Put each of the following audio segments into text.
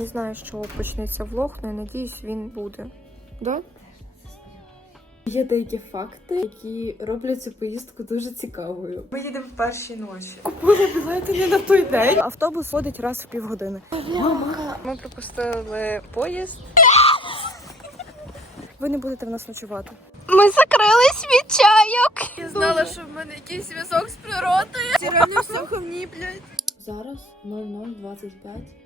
Не знаю, з чого почнеться влог, але надіюсь, він буде. Да? Є деякі факти, які роблять цю поїздку дуже цікавою. Ми їдемо в першій ночі. Купили білети не на той день. Автобус ходить раз в півгодини. Ми пропустили поїзд. Ви не будете в нас ночувати. Ми закрились від чайок. Я знала, що в мене якийсь зв'язок з природою. Тіряни в суховні, блядь. Зараз 00.25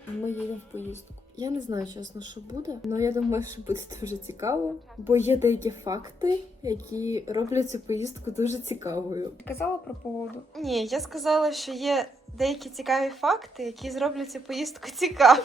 і ми їдемо в поїздку. Я не знаю, чесно, що буде, але я думаю, що буде дуже цікаво, бо є деякі факти, які роблять цю поїздку дуже цікавою. Казала про погоду. Ні, я сказала, що є деякі цікаві факти, які зроблять цю поїздку цікавою.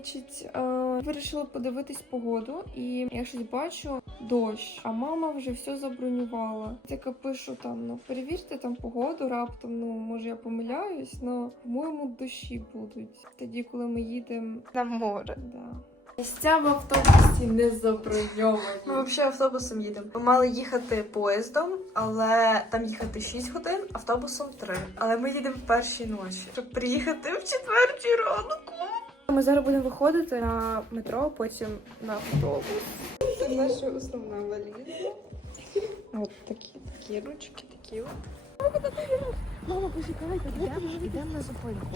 Значить, е, вирішила подивитись погоду, і я щось бачу дощ, а мама вже все забронювала. Така пишу там, ну перевірте там погоду раптом. Ну може я помиляюсь, але по-моєму дощі будуть тоді, коли ми їдемо. На море. Да. Місця в автобусі не заброньовані. Ми взагалі автобусом їдемо. Ми мали їхати поїздом, але там їхати 6 годин, автобусом 3. Але ми їдемо в першій ночі, щоб приїхати в четвертій ранку. Ми зараз будемо виходити на метро, потім на автобус. Це наша основна валіза. От такі такі ручки, такі. Мама, почекайте, йдемо, на зупинку.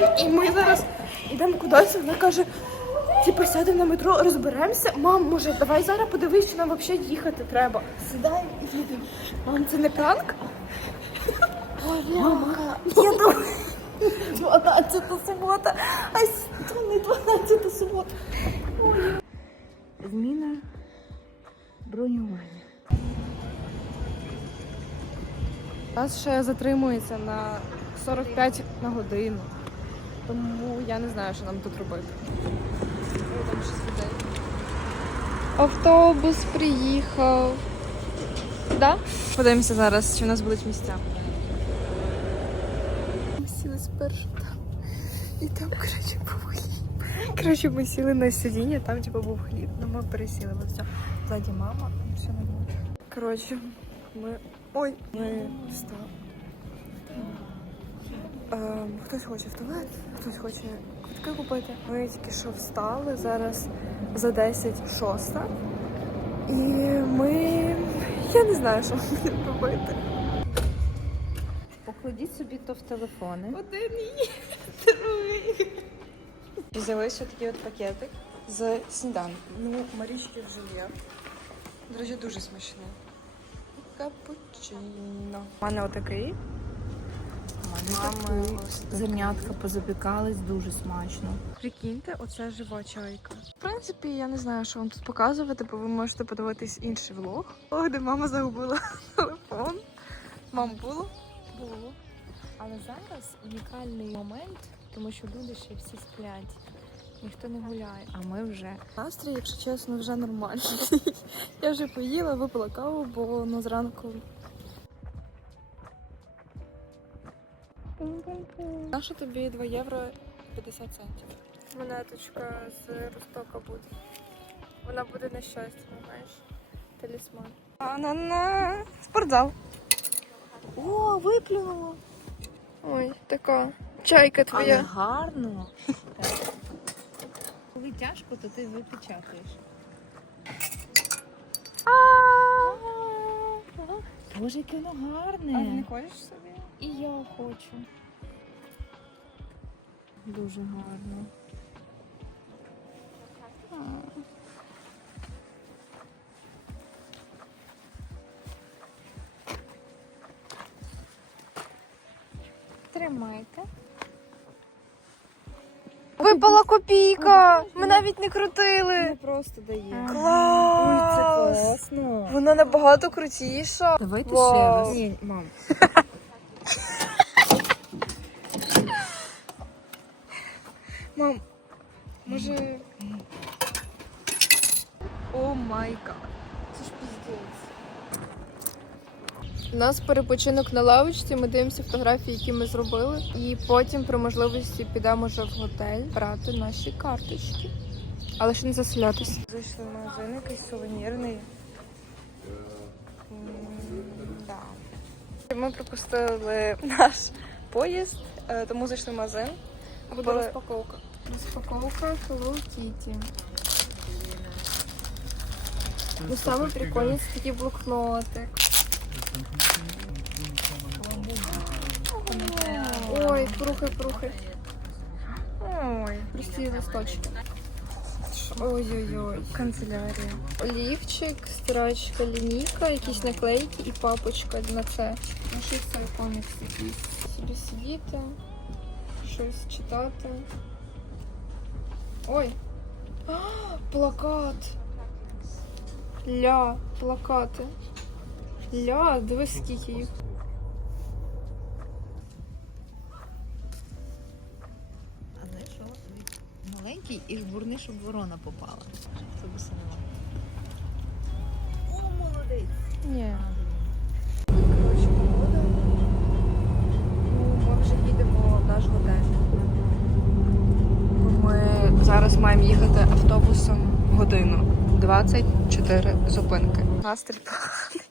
День, і ми зараз йдемо кудись. Вона каже: типу, сядемо на метро, розберемося. Мам, може, давай зараз подивись, що нам взагалі їхати треба. Сідай і їдемо. Мам, це не пранк? Ой, мама. Я думаю, 12 субота, а то не 12 субота. Зміна бронювання. Нас ще затримується на 45 на годину. Тому я не знаю, що нам тут робити. Там щось людей. Автобус приїхав. Да? Подивимося зараз, чи в нас будуть місця. Ми сіли спершу там. І там, коротше, був хліб. Коротше, ми сіли на сидіння, там типу був хліб. Ну ми пересіли, бо все. Ззаді мама, ну, все нормально. Коротше, ми. Ой, ми встали. Ем, хтось хоче в туалет, хтось хоче квитки купити. Ми тільки що встали зараз за 10 шоста. І ми. Я не знаю, що будемо робити. Покладіть собі то в телефони. Один є, другий. Взяли ще такий от пакетик з сніданком. Ну, Марічки вже є. До речі, дуже смачне. Капучино. У мене отакий. Мами. Зернятка позапікались дуже смачно. Прикиньте, оце жива чайка. В принципі, я не знаю, що вам тут показувати, бо ви можете подивитись інший влог. О, де мама загубила телефон. Мам було? Було. Але зараз унікальний момент, тому що люди ще всі сплять. Ніхто не гуляє, а ми вже. Настрій, якщо чесно, вже нормальний. Я вже поїла, випила каву, бо на зранку. Наша тобі 2 євро 50 центів. Монеточка з Ростока буде. Вона буде на щастя, знаєш. Талісман. Анана. Спортзал. О, виплюнула. Ой, така. Чайка Але твоя. гарно. Коли тяжко, то ти випечатаєш. Боже, яке воно гарне. хочеш собі? І я хочу. Дуже гарно. Тримайте. Випала копійка. Ми навіть не крутили. просто дає. Клас! класно. Вона набагато крутіша. Давайте Вау. ще раз. Ні, мам. Мам, може. О май гад. Це ж піздець. У нас перепочинок на лавочці. Ми дивимося фотографії, які ми зробили, і потім при можливості підемо вже в готель брати наші карточки. Але ще не заселятися. Зайшли в магазин якийсь сувенірний. Ми пропустили наш поїзд, е, тому зайшли в магазин. Буде розпаковка. Розпаковка Hello Kitty. Ну, саме прикольні це такі блокноти. Ой, прухай, прухай. Ой, прості листочки. Ой-ой-ой, канцелярія. Олівчик, стирачка, лінійка, якісь наклейки і папочка на це. Ну, щось це комікс якийсь. Собі сидіти, щось читати. Ой. А, плакат. Ля, плакати. Ля, дивись скільки їх. Але що маленький і жбурни, щоб ворона попала. Це би саме. О, молодець! Ні. Коротше, погода. Ну, ми вже їдемо в наш готель. Ми зараз маємо їхати автобусом годину. 24 зупинки. Настрій поганий,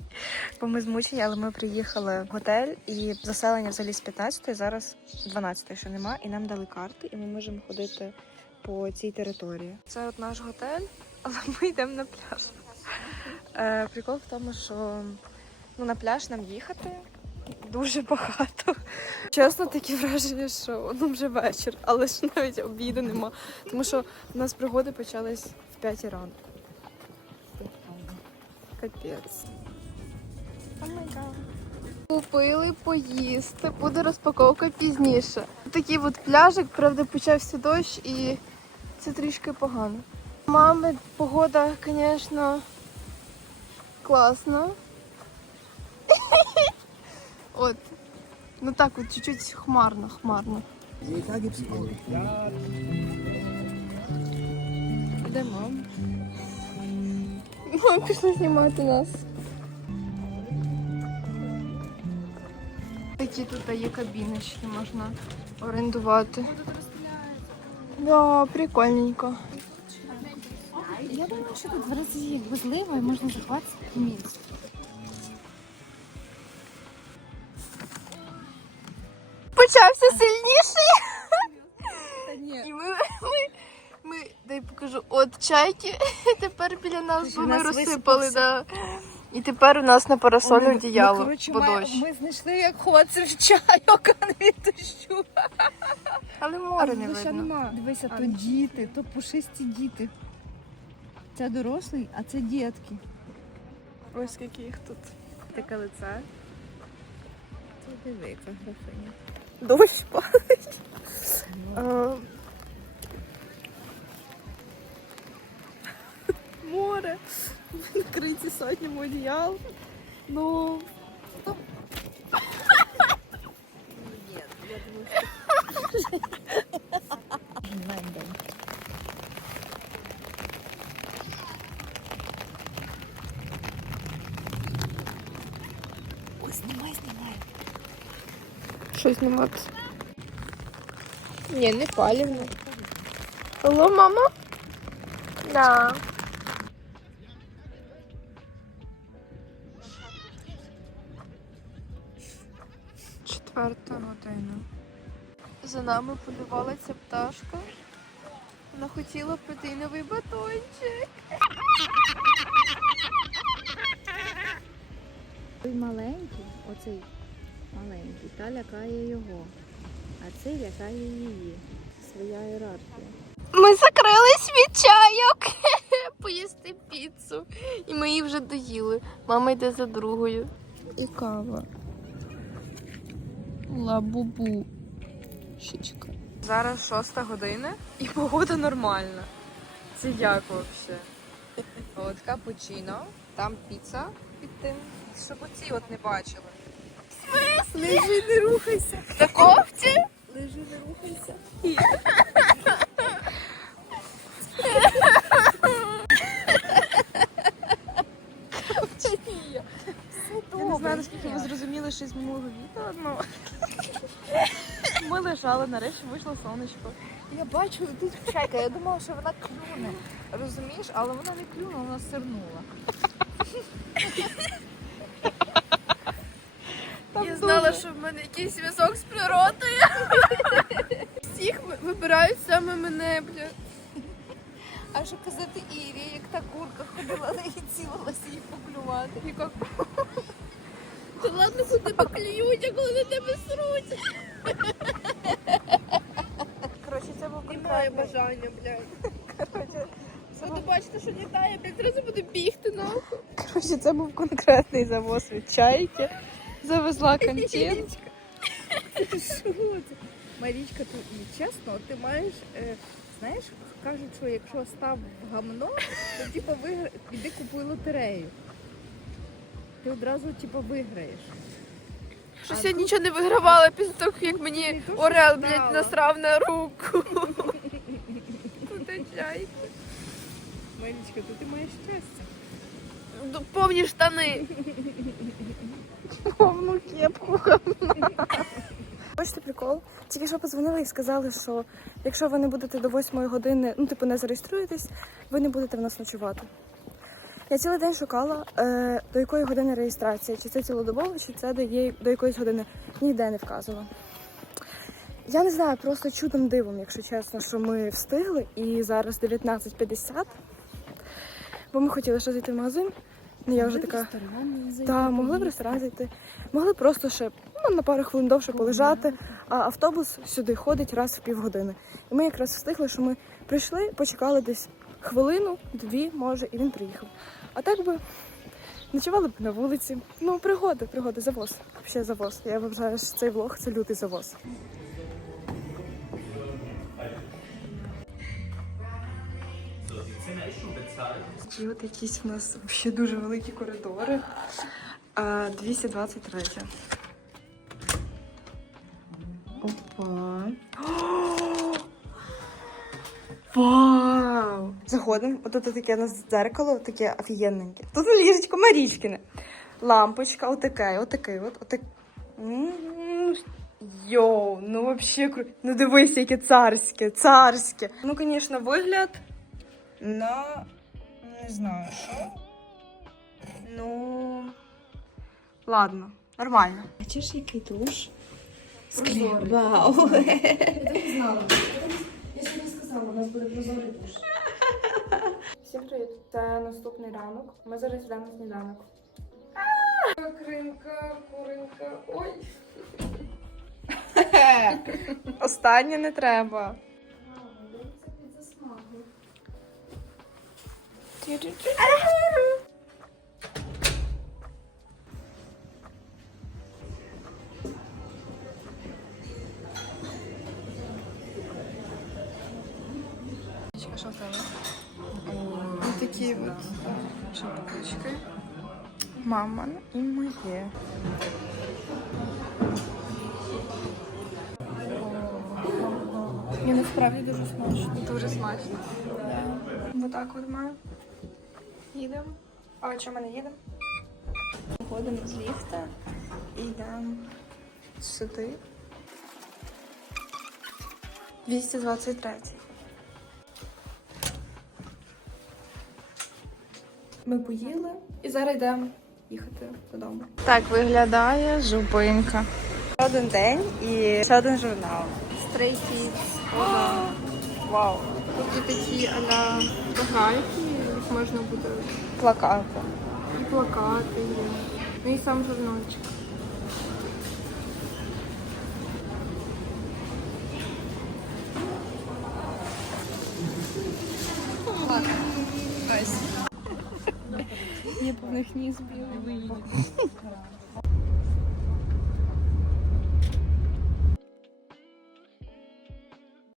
бо ми змучені, але ми приїхали в готель і заселення взагалі з 15 зараз 12 ще нема, і нам дали карти, і ми можемо ходити по цій території. Це от наш готель, але ми йдемо на пляж. Е, прикол в тому, що ну, на пляж нам їхати дуже багато. Чесно, таке враження, що ну вже вечір, але ж навіть обіду нема. Тому що у нас пригоди почались в 5 ранку. Капець. Купили поїсти, буде розпаковка пізніше. Такий от пляжик, правда, почався дощ і це трішки погано. Мами, погода, звісно, класна. От. Ну так, от чуть-чуть хмарно, хмарно. Йдемо. Мама пішла знімати нас. Такі тут є кабіночки, можна орендувати. Да, прикольненько. Я думаю, що тут в разі важливо і можна заховатися місце. Почався сильніший. І ми, ми, ми, дай покажу, от чайки тепер біля нас бо ми нас розсипали. Да. І тепер у нас на парасолю одіяло, бо дощ. Ми знайшли, як ховатися в чайок, а не від дощу. Але море не видно. нема. Дивися, то діти, то пушисті діти. Це дорослий, а це дітки. Ось скільки їх тут. Таке лице. Це диви, яка графиня. Дощ падає. А, Море. Накриті сотнями одіял. Ну, Що знімати? Ні, не палівно. Алло, мама? Да. Четверта година. За нами полювала ця пташка. Вона хотіла протеїновий батончик. Той маленький, оцей маленький, та лякає його, а цей лякає її. Своя ієрархія. Ми закрились від чайок поїсти піцу. І ми її вже доїли. Мама йде за другою. І кава. Лабубу. Щічка. Зараз шоста година і погода нормальна. Це як взагалі? От капучино, там піца під тим, щоб оці от не бачили. Лежи, не рухайся. На кофті? Лежи, не рухайся. Я не знаю, наскільки ви зрозуміли. відео одно. Ми лежали, нарешті вийшло сонечко. Я бачу, тут чайка. Я думала, що вона клюне. Розумієш, але вона не клюнула, вона сирнула. Я знала, що в мене якийсь зв'язок з природою. Всіх вибирають саме мене, бля. А що казати Ірі, як та курка ходила і цілилася їй поклювати. Яка Та ладно, коли тебе клюють, а коли на тебе сруть. Коротше, це був Немає бажання, блядь. Буду бачити, що літає, блядь, одразу буду бігти нахуй. Коротше, це був конкретний завоз від чайки. Завезла контент. Марічка, ти і чесно, ти маєш, е, знаєш, кажуть, що якщо став в гамно, то типу вигра... іди купуй лотерею. Ти одразу типу виграєш. Щось я нічого не вигравала після того, як мені то, Орел, блядь, насрав на руку. Марічка, то ти маєш щастя. Ну, Повні штани. Повну кепку. Бачите прикол? Тільки що подзвонили і сказали, що якщо ви не будете до 8 години, ну типу не зареєструєтесь, ви не будете в нас ночувати. Я цілий день шукала, е, до якої години реєстрація, чи це цілодобово, чи це до, до якоїсь години. Ніде не вказувала. Я не знаю, просто чудом дивом, якщо чесно, що ми встигли, і зараз 19.50. Бо ми хотіли ще зайти в магазин. Ну я вже така. Так, могли в ресторан зайти. Могли просто ще ну, на пару хвилин довше полежати, а автобус сюди ходить раз в півгодини. І ми якраз встигли, що ми прийшли, почекали десь хвилину, дві, може, і він приїхав. А так би ночували б на вулиці. Ну, пригоди, пригоди, завоз. Ще завоз. Я вважаю, що цей влог це лютий завоз. Такі от якісь у нас ще дуже великі коридори. А, 223. Опа. Вау! Заходимо. Отут таке у нас дзеркало, таке офігенненьке. Тут ліжечко Марічкине. Лампочка, отаке, отакий, от, отак. Йоу, ну вообще круто. Ну дивись, яке царське, царське. Ну, звісно, вигляд. На не знаю що. Ну. Ладно, нормально. Бачиш, який душ? Вау. Я так і знала. Я сьогодні сказала, у нас буде прозорий душ. Всім привіт. Це наступний ранок. Ми зараз йдемо на сніданок. Кринка, куринка. Ой. Останнє не треба. Що в тебе? Ось такі от шапочки. Мама і моє. І насправді дуже смачно. Дуже смачно. Отак от ми їдемо. А чому ми не їдемо? Виходимо з ліфта і йдемо сюди. 223. Ми поїли і зараз йдемо їхати додому. Так виглядає зупинка. Ще один день і ще один журнал. Kids. Вау. Тут такі аля їх можна буде Плакати. і плакати є. Ну і сам журнальчик. Я повних ніс білий.